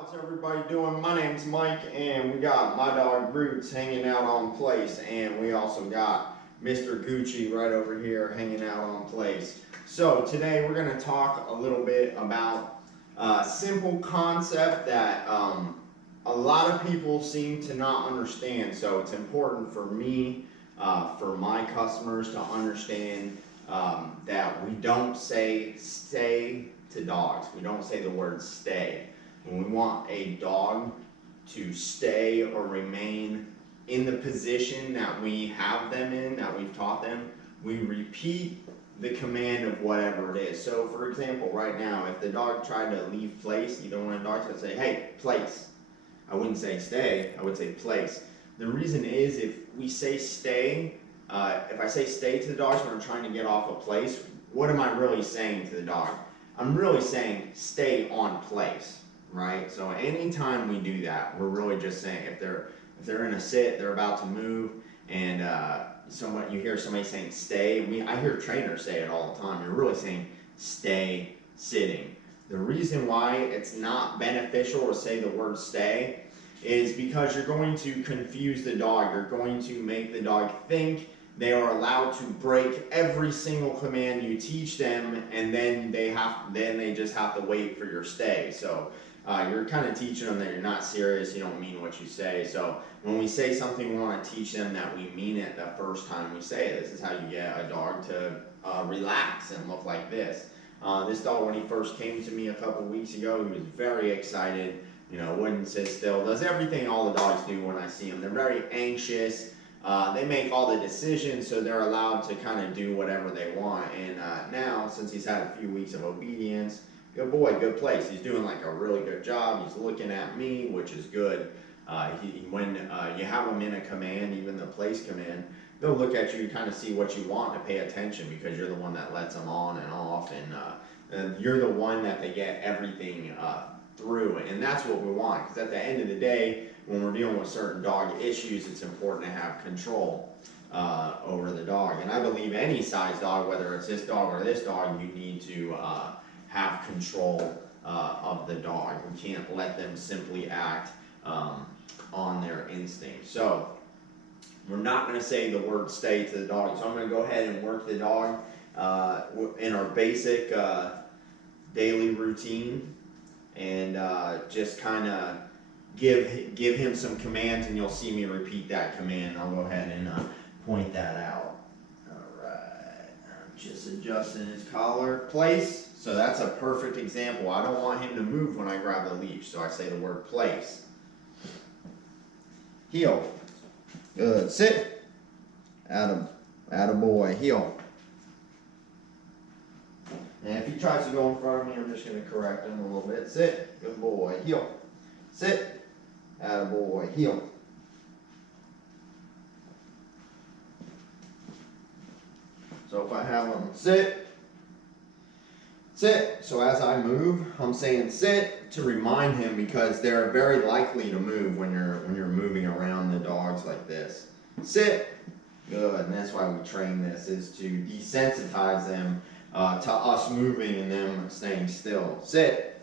How's everybody doing? My name's Mike, and we got my dog Roots hanging out on place, and we also got Mr. Gucci right over here hanging out on place. So today we're going to talk a little bit about a simple concept that a lot of people seem to not understand. So it's important for me, for my customers to understand that we don't say stay to dogs. We don't say the word stay. When we want a dog to stay or remain in the position that we have them in, that we've taught them, we repeat the command of whatever it is. So for example, right now, if the dog tried to leave place, you don't want a dog to say, hey, place. I wouldn't say stay, I would say place. The reason is if we say stay, if I say stay to the dogs when I'm trying to get off a place, what am I really saying to the dog? I'm really saying stay on place. Right? So anytime we do that, we're really just saying if they're in a sit, they're about to move, and you hear somebody saying stay. I hear trainers say it all the time. You're really saying stay sitting. The reason why it's not beneficial to say the word stay is because you're going to confuse the dog. You're going to make the dog think they are allowed to break every single command you teach them, and then they just have to wait for your stay. So you're kind of teaching them that you're not serious, you don't mean what you say. So when we say something, we want to teach them that we mean it the first time we say it. This is how you get a dog to relax and look like this. This dog, when he first came to me a couple weeks ago, he was very excited, wouldn't sit still, does everything all the dogs do when I see them. They're very anxious. They make all the decisions, so they're allowed to kind of do whatever they want. And now, since he's had a few weeks of obedience, good boy, good place. He's doing like a really good job. He's looking at me, which is good. When you have him in a command, even the place command, they'll look at you, kind of see what you want, to pay attention, because you're the one that lets them on and off, and you're the one that they get everything through. And that's what we want, because at the end of the day, when we're dealing with certain dog issues, it's important to have control over the dog. And I believe any size dog, whether it's this dog or this dog, you need to have control of the dog. We can't let them simply act on their instinct. So we're not going to say the word stay to the dog. So I'm going to go ahead and work the dog in our basic daily routine, and just kind of give him some commands, and you'll see me repeat that command. I'll go ahead and point that out. All right, I'm just adjusting his collar. Place. So that's a perfect example. I don't want him to move when I grab the leash, so I say the word place. Heel. Good. Sit. Attaboy. Heel. And if he tries to go in front of me, I'm just going to correct him a little bit. Sit. Good boy. Heel. Sit. Attaboy. Heel. So if I have him sit. So as I move, I'm saying sit to remind him, because they're very likely to move when you're moving around the dogs like this. Sit. Good. And that's why we train this, is to desensitize them to us moving and them staying still. Sit.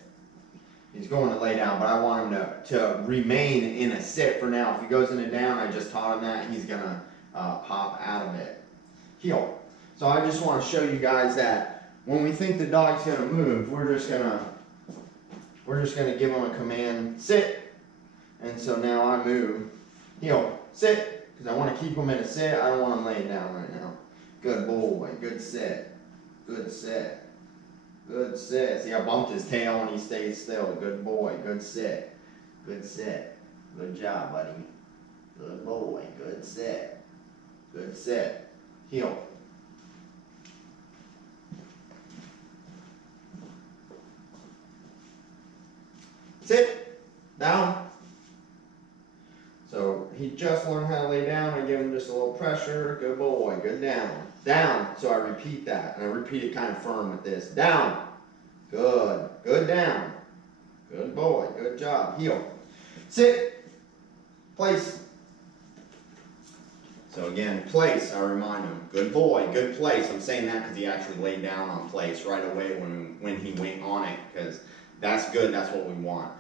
He's going to lay down, but I want him to remain in a sit for now. If he goes in a down, I just taught him that, he's going to pop out of it. Heel. So I just want to show you guys that when we think the dog's going to move, we're just going to give him a command, sit. And so now I move. Heel. Sit. Because I want to keep him in a sit. I don't want him laying down right now. Good boy. Good sit. Good sit. Good sit. See, I bumped his tail and he stayed still. Good boy. Good sit. Good sit. Good job, buddy. Good boy. Good sit. Good sit. Heel. Sit. Down. So he just learned how to lay down. I give him just a little pressure. Good boy. Good down. Down. So I repeat that. And I repeat it kind of firm with this. Down. Good. Good down. Good boy. Good job. Heel. Sit. Place. So again, place, I remind him. Good boy. Good place. I'm saying that because he actually laid down on place right away when he went on it, because that's good. That's what we want.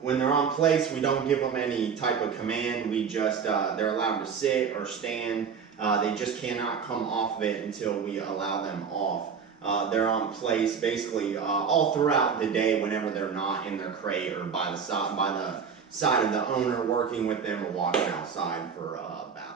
When they're on place, we don't give them any type of command. We just, they're allowed to sit or stand. They just cannot come off of it until we allow them off. They're on place basically all throughout the day whenever they're not in their crate or by the side of the owner working with them or walking outside for bath.